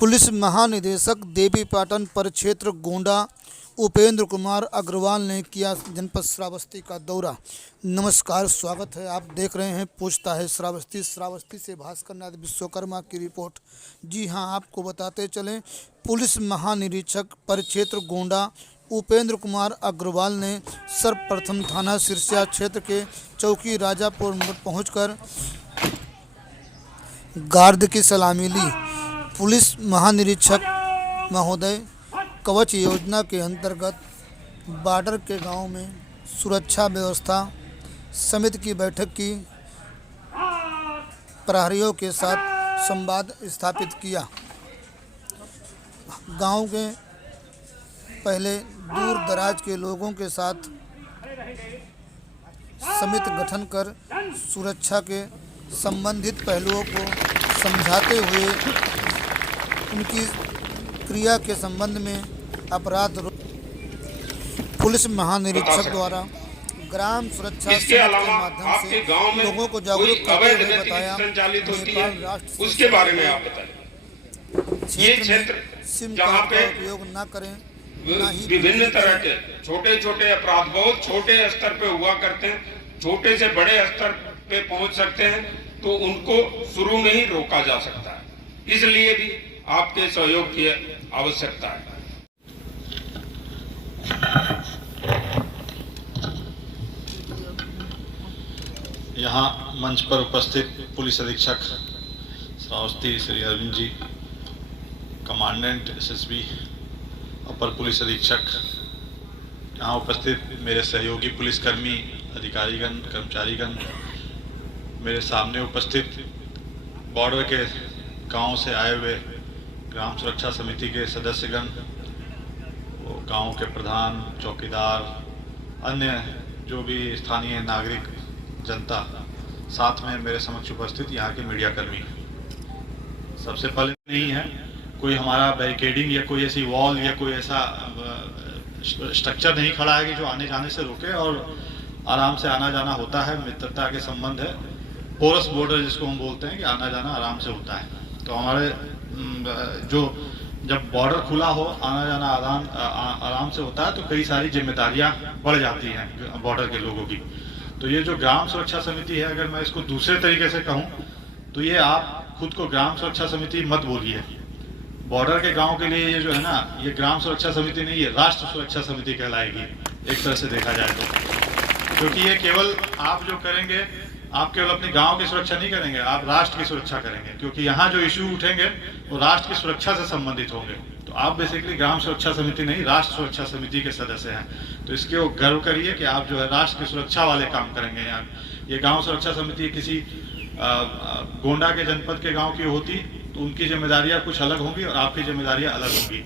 Police महानिदेशक देवीपाटन परिक्षेत्र गोंडा उपेंद्र कुमार अग्रवाल ने किया जनपद श्रावस्ती का दौरा। नमस्कार, स्वागत है। आप देख रहे हैं पूछता है श्रावस्ती। श्रावस्ती से भास्कर नाथ विश्वकर्मा की रिपोर्ट। जी हां, आपको बताते चलें, पुलिस महानिरीक्षक परिक्षेत्र गोंडा उपेंद्र कुमार अग्रवाल ने सर्वप्रथम थाना सिरसा क्षेत्र के चौकी राजापुर पहुंचकर गार्ड की सलामी ली। पुलिस महानिरीक्षक महोदय कवच योजना के अंतर्गत बॉर्डर के गांव में सुरक्षा व्यवस्था समिति की बैठक की, प्रहरियों के साथ संवाद स्थापित किया। गांव के पहले दूर दराज के लोगों के साथ समिति गठन कर सुरक्षा के संबंधित पहलुओं को समझाते हुए उनकी क्रिया के संबंध में अपराध पुलिस महानिरीक्षक द्वारा ग्राम सुरक्षा समिति के माध्यम से लोगों को जागरूक करते हुए बताया। नेपाल राष्ट्र उसके बारे में आप बताएं। ये क्षेत्र सिम कार्ड का उपयोग न करें, न ही विभिन्न तरह के छोटे छोटे अपराध बहुत छोटे स्तर पे हुआ करते हैं, छोटे से बड़े स्तर पे पहुंच सकते हैं, तो उनको शुरू में ही रोका जा सकता है। इसलिए भी आपके सहयोग की आवश्यकता है। यहाँ मंच पर उपस्थित पुलिस अधीक्षक श्रावस्ती श्री अरविंद जी, कमांडेंट एसएसबी, अपर पुलिस अधीक्षक, यहाँ उपस्थित मेरे सहयोगी पुलिसकर्मी, अधिकारीगण, कर्मचारीगण, मेरे सामने उपस्थित बॉर्डर के गांव से आए हुए ग्राम सुरक्षा समिति के सदस्यगण, वो गांव के प्रधान, चौकीदार, अन्य जो भी स्थानीय नागरिक जनता, साथ में मेरे समक्ष उपस्थित यहाँ के मीडिया कर्मी। सबसे पहले नहीं है कोई हमारा बैरिकेडिंग या कोई ऐसी वॉल या कोई ऐसा स्ट्रक्चर नहीं खड़ा है कि जो आने जाने से रोके, और आराम से आना जाना होता है। मित्रता के संबंध है, पोरस बॉर्डर जिसको हम बोलते हैं कि आना जाना आराम से होता है। तो हमारे जो जब बॉर्डर खुला हो, आना जाना आराम से होता है, तो कई सारी जिम्मेदारियां बढ़ जाती हैं बॉर्डर के लोगों की। तो ये जो ग्राम सुरक्षा समिति है, अगर मैं इसको दूसरे तरीके से कहूँ तो ये आप खुद को ग्राम सुरक्षा समिति मत बोलिए। बॉर्डर के गांव के लिए ये जो है ना, ये ग्राम सुरक्षा समिति नहीं, ये राष्ट्र सुरक्षा समिति कहलाएगी एक तरह से देखा जाए तो। क्योंकि ये केवल आप जो करेंगे, आप केवल अपने गांव की सुरक्षा नहीं करेंगे, आप राष्ट्र की सुरक्षा करेंगे। क्योंकि यहाँ जो इश्यू उठेंगे वो राष्ट्र की सुरक्षा से संबंधित होंगे। तो आप बेसिकली ग्राम सुरक्षा समिति नहीं, राष्ट्र सुरक्षा समिति के सदस्य हैं। तो इसके वो गर्व करिए कि आप जो है राष्ट्र की सुरक्षा वाले काम करेंगे। यहाँ ये गाँव सुरक्षा समिति किसी गोंडा के जनपद के गाँव की होती तो उनकी जिम्मेदारियाँ कुछ अलग होंगी और आपकी जिम्मेदारियाँ अलग होंगी।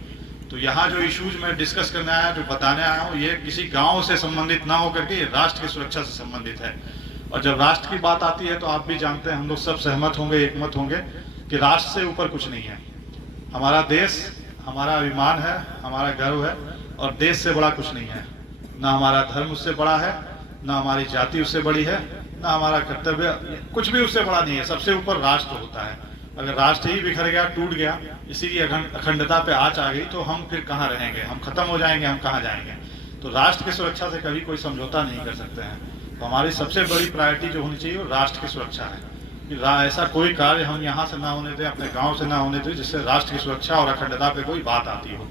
तो यहाँ जो इश्यूज मैं डिस्कस करने आया, जो बताने आया हूँ, ये किसी गाँव से संबंधित ना होकर के ये राष्ट्र की सुरक्षा से संबंधित है। और जब राष्ट्र की बात आती है तो आप भी जानते हैं, हम लोग सब सहमत होंगे, एकमत होंगे कि राष्ट्र से ऊपर कुछ नहीं है। हमारा देश हमारा अभिमान है, हमारा गर्व है, और देश से बड़ा कुछ नहीं है। ना हमारा धर्म उससे बड़ा है, ना हमारी जाति उससे बड़ी है, ना हमारा कर्तव्य, कुछ भी उससे बड़ा नहीं है। सबसे ऊपर राष्ट्र होता है। अगर राष्ट्र ही बिखर गया, टूट गया, इसी की अखंडता पे आँच आ गई, तो हम फिर कहाँ रहेंगे, हम खत्म हो जाएंगे, हम कहाँ जाएंगे। तो राष्ट्र की सुरक्षा से कभी कोई समझौता नहीं कर सकते हैं। तो हमारी सबसे बड़ी प्रायोरिटी जो होनी चाहिए वो राष्ट्र की सुरक्षा है कि ऐसा कोई कार्य हम यहाँ से ना होने दें, अपने गांव से ना होने दें, जिससे राष्ट्र की सुरक्षा और अखंडता पे कोई बात आती हो।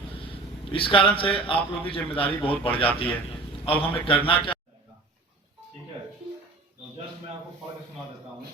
तो इस कारण से आप लोगों की जिम्मेदारी बहुत बढ़ जाती है। अब हमें करना क्या, ठीक है। तो जस्ट मैं आपको फर्क सुना देता हूँ।